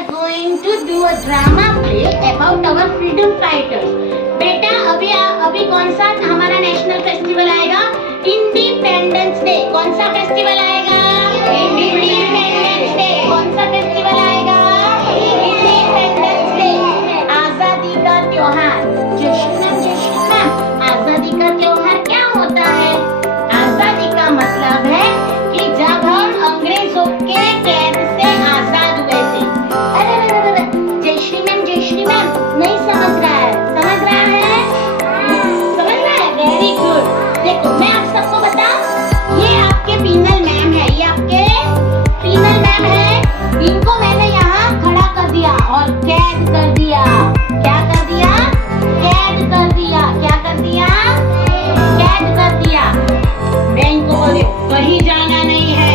are going to do a drama play about our freedom fighters. बेटा अभी कौन सा हमारा नेशनल फेस्टिवल आएगा? Independence day. कौन सा फेस्टिवल आएगा? Independence day. कौन सा फेस्टिवल आएगा? Independence day. आजादी का त्योहार। जय श्री राम। आजादी का त्योहार क्या होता है? आजादी का मतलब है कि जब हम अंग्रेजों के कैद से आजाद हुए थे। अरे जय श्री राम नहीं समझ रहा है? समझ रहा है? Very good. देखो मैं आप सबको बताऊं, ये आपके पीनल मैम है, ये आपके पीनल मैम है। इनको मैंने यहाँ खड़ा कर दिया और कैद कर दिया। क्या कर दिया? कैद कर दिया। क्या कर दिया? कैद कर दिया। मैं इनको बोली कहीं जाना नहीं है,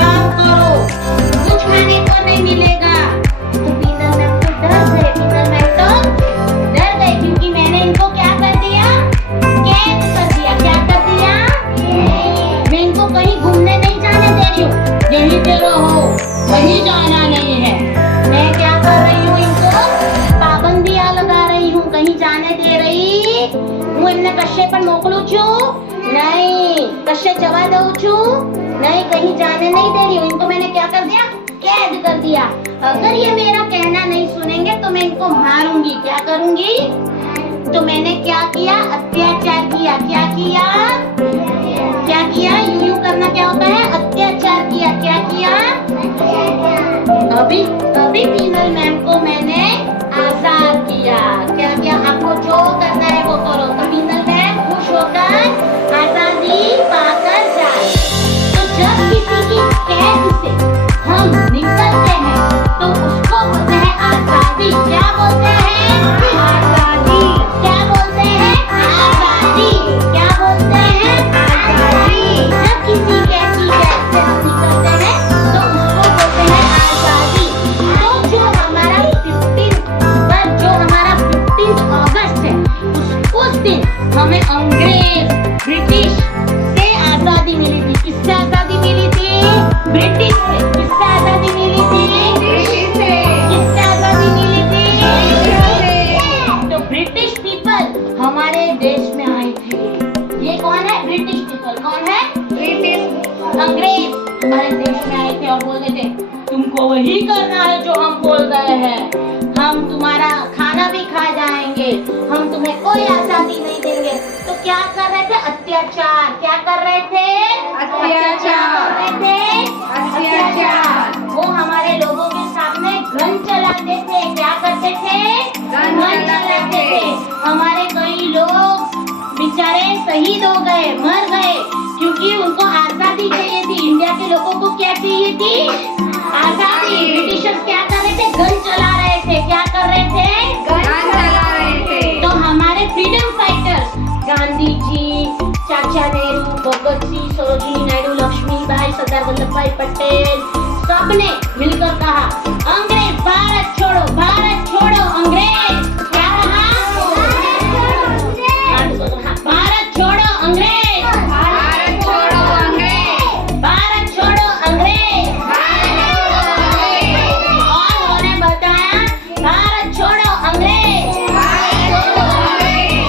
काम करो, कुछ खाने को नहीं मिलेगा। तो पीनल मैम तो डर गए। पीनल मैम तो डर गए क्योंकि मैंने इनको क्या कर दिया? कैद कर दिया। क्या कर दिया? मैं इनको कहीं घूमने नहीं जाने दे रही हूँ। यहीं पे रहो, कहीं जाना नहीं है। मैं क्या कर रही हूँ? इनको पाबंदियां लगा रही हूँ, कहीं जाने दे रही हूँ। इन्हें कश्य पर मोकलू छू नहीं, कश्य जवा दऊ छू नहीं, कहीं जाने नहीं दे रही हूँ। इनको मैंने क्या कर दिया? कैद कर दिया। अगर ये मेरा कहना नहीं सुनेंगे तो मैं इनको मारूंगी। क्या करूंगी? तो मैंने क्या किया? अत्याचार किया। क्या किया? क्या किया? यूं करना क्या होता है? अत्याचार किया। क्या किया? अभी पीनल मैम को मैंने आजाद किया। क्या किया? आपको जो करना है वो करो। तो पीनल मैम खुश होकर आजादी पाकर जाए। तो जब किसी की कैद से हम निकलते हैं तो उसको बोलते हैं आजादी। क्या बोलते हैं? आजादी। क्या बोलते हैं? आजादी। क्या बोलते हैं? आजादी। जब किसी कैदी कैद से हम निकलते हैं तो उसको बोलते हैं आजादी। तो जो हमारा 15 अगस्त है, उस दिन हमें अंग्रेज ब्रिटिश से आजादी मिली थी। किससे आजादी मिली थी? ब्रिटिश से। किससे आजादी मिली थी? ब्रिटिश से। किससे आजादी मिली थी? ब्रिटिश से। तो ब्रिटिश पीपल हमारे देश में आए थे। ये कौन है? British people. कौन है? ब्रिटिश। अंग्रेज हमारे देश में आए थे और बोल रहे थे तुमको वही करना है जो हम बोल रहे हैं। हम तुम्हारा खाना भी खा जाएंगे, हम तुम्हें कोई आजादी नहीं देंगे। तो क्या कर रहे थे? अत्याचार। क्या कर रहे थे? अत्याचार कर रहे थे। अत्याचार। वो हमारे लोगों के सामने गन चलाते थे। क्या करते थे? गन चलाते थे। हमारे कई लोग बेचारे शहीद हो गए, मर गए, क्योंकि उनको आजादी चाहिए थी। इंडिया के लोगों को क्या चाहिए थी? आजादी। ब्रिटिशर्स क्या कर रहे थे? गन चला रहे थे। क्या कर रहे थे? गन चला रहे थे। तो हमारे फ्रीडम फाइटर्स गांधी जी, चाचा नेहरू, भगत सिंह, सरोजिनी नायडू, लक्ष्मीबाई, सरदार वल्लभ भाई पटेल, सबने मिलकर कहा अंग्रेज भारत छोड़ो, भारत छोड़ो अंग्रेज। क्या कहा? भारत छोड़ो अंग्रेज, भारत छोड़ो अंग्रेज, भारत छोड़ो अंग्रेज। और उन्होंने बताया भारत छोड़ो अंग्रेज, भारत छोड़ो अंग्रेज।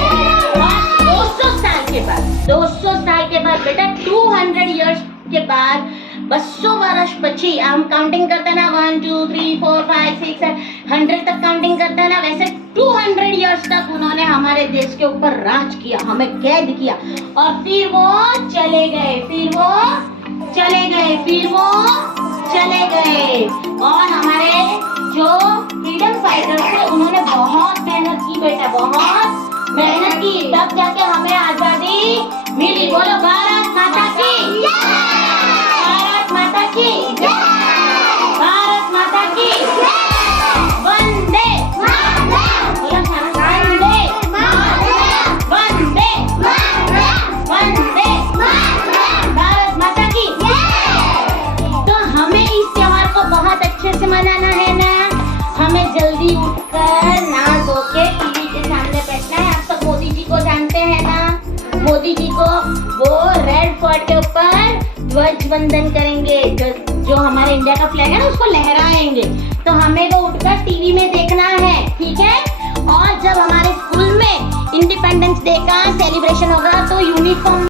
और 200 साल के बाद बेटा 200 इयर्स के बाद 200 वर्ष पची हम काउंटिंग करते ना 1 2 3 4 5 6 7 100 तक काउंटिंग करते ना, वैसे 200 इयर्स तक उन्होंने हमारे देश के ऊपर राज किया, हमें कैद किया और फिर वो चले गए, फिर वो चले गए, फिर वो चले गए। और हमारे जो फ्रीडम फाइटर्स थे उन्होंने बहुत मेहनत की बेटा, बहुत मेहनत की, तब जाके हमें आजादी मिली। बोलो भारत माता की, भारत माता की, भारत माता की, वंदे बोलो वंदे, वंदे, वंदे, भारत माता की। तो हमें इस त्योहार को बहुत अच्छे से मनाना है ना। हमें जल्दी उठकर नहा धो के टीवी के सामने बैठना है। आप सब मोदी जी को जानते हैं ना? मोदी जी को वो रेड फोर्ट के ऊपर ध्वज वंदन करेंगे, जो हमारे इंडिया का फ्लैग है ना उसको लहराएंगे। तो हमें वो उठ इंडिपेंडेंस डे का सेलिब्रेशन होगा तो यूनिफॉर्म